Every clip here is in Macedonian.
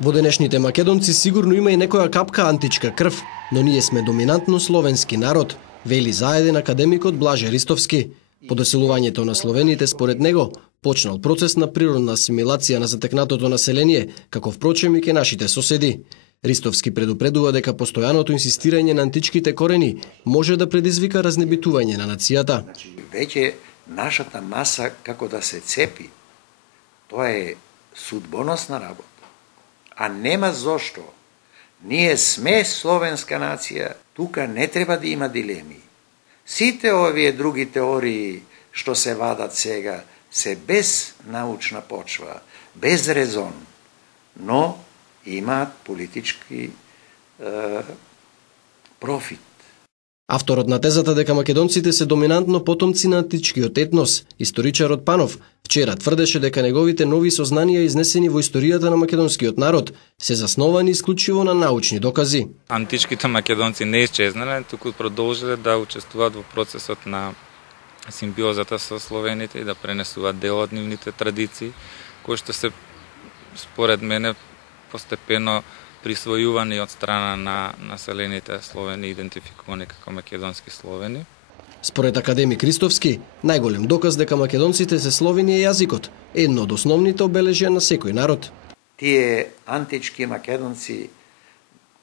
Во денешните македонци сигурно има и некоја капка античка крв, но ние сме доминантно словенски народ, вели заеден академикот Блаже Ристовски. По доселувањето на словените, според него, почнал процес на природна асимилација на затекнатото население, како впрочем и ке нашите соседи. Ристовски предупредува дека постојаното инсистирање на античките корени може да предизвика разнебитување на нацијата. Веќе нашата маса како да се цепи, тоа е судбоносна работа. А нема зошто. Ние сме словенска нација, тука не треба да има дилеми. Сите овие други теории што се вадат сега се без научна почва, без резон, но имаат политички профит. Авторот на тезата дека македонците се доминантно потомци на античкиот етнос, историчарот Панов, вчера тврдеше дека неговите нови сознанија изнесени во историјата на македонскиот народ се засновани исклучиво на научни докази. Античките македонци не исчезнале, туку продолжиле да учествуваат во процесот на симбиозата со словените и да пренесуваат дел од нивните традиции, кои што се, според мене, постепено присвојувани од страна на населените словени, идентификувани како македонски словени. Според академик Ристовски, најголем доказ дека македонците се словени е јазикот, едно од основните обележја на секој народ. Тие антички македонци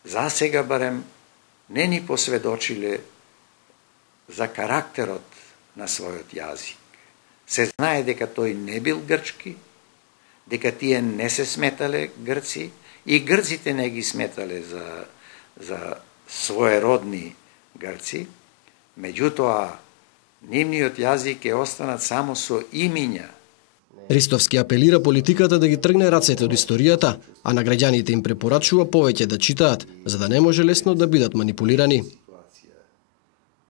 засега барем не ни посведочиле за карактерот на својот јазик. Се знае дека тој не бил грчки, дека тие не се сметале грци и грците не ги сметале за своеродни грци. Меѓутоа, нивниот јазик е останат само со имиња. Ристовски апелира политиката да ги тргне рацете од историјата, а на граѓаните им препорачува повеќе да читаат, за да не може лесно да бидат манипулирани.